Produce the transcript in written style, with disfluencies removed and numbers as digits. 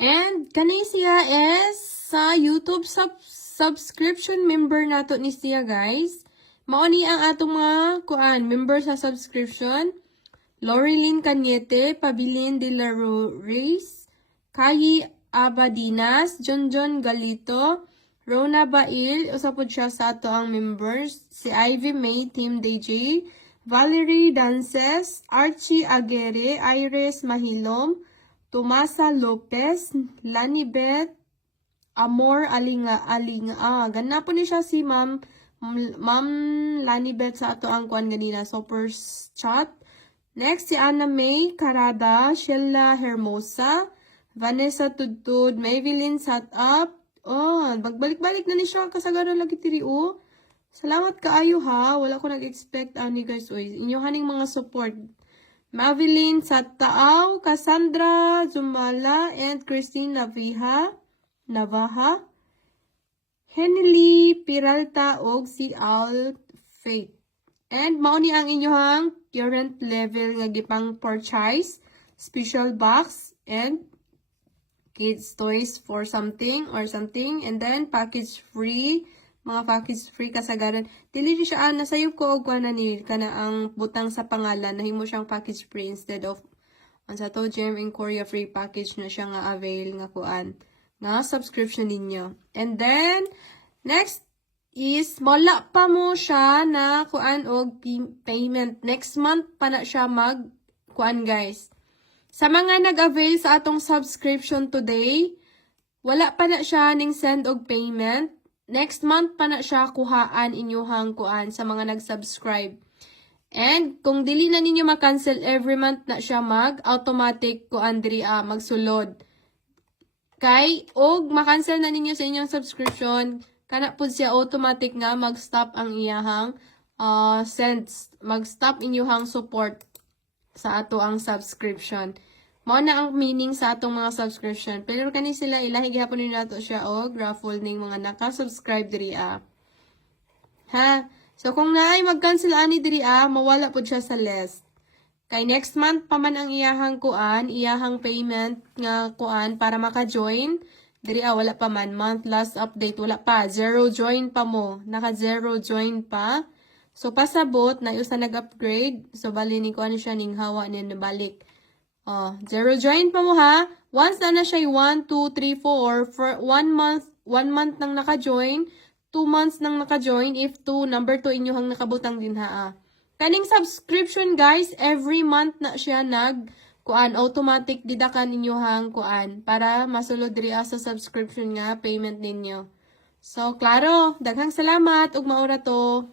And kani siya is sa YouTube subscription member nato ni siya guys. Mao ni ang atong mga member sa subscription. Loreline Cañete, Pabilin de la Ruiz, Kayi Abadinas, Jonjon Galito, Rona Bail, usapod siya sa ato ang members, si Ivy May, Team DJ, Valerie Dances, Archie Aguirre, Iris Mahilom, Tomasa Lopez, Lanibet, Amor Alinga, gana po ni siya si Ma'am Lanibet sa ato ang kuan ganina, super chat. Next, si Anna May Carada, Sheila Hermosa, Vanessa Tudtud, Maybelline Sat-Up. Oh, magbalik-balik na ni siya. Kasagaro lagi tiri, oh. Salamat kaayo ha. Wala ko nag-expect ani guys. Oy, inyo haning mga support. Maybelline Sat-Taaw, Cassandra Zumala, and Christine Navaha. Henley Piralta, og si Al Faith. And mao ni ang inyohang current level nga gipang purchase, special box, and kids toys for something, and then package free, mga package free kasagaran. Dili siya nasayop ko og kuan ni kana ang butang sa pangalan nahimo siyang package free instead of sa to Gem in Korea free package na siya nga avail nga kuan nga subscription ninyo. And then next is wala pa mo siya na kuan og payment. Next month pa na siya mag kuan guys. Sa mga nag-avail sa atong subscription today, wala pa na siya ning send og payment. Next month pa na siya kuhaan inyohang kuan sa mga nag-subscribe. And kung dili na ninyo ma-cancel every month na siya mag-automatic kuan diri magsulod. Kay og ma-cancel na ninyo sa inyong subscription, kana po siya automatic nga mag-stop ang iyahang sends, mag-stop inyuhang support sa ato ang subscription. Mao na ang meaning sa atong mga subscription. Pero kani sila ilahi gihapon ni nato siya og raffle ning mga naka-subscribe diri ha. So kung naay mag-cancel ani diri mawala pud siya sa list. Kay next month pa man ang iyahang iyahang payment nga para maka-join. Diri wala pa man. Month last update, wala pa. Zero join pa mo. Naka-zero join pa. So, pasabot, na usa nag-upgrade. So, bali ni ko siya ning hawa niya nabalik. Zero join pa mo ha. Once na siya 1, 2, 3, 4, for 1 month nang naka-join, 2 months nang naka-join, if 2, number 2 inyohang nakabutang din ha. Kaning subscription guys, every month na siya automatic didakan ninyohang para masulod diri sa subscription nga payment ninyo. So, klaro, daghang salamat ug maura to.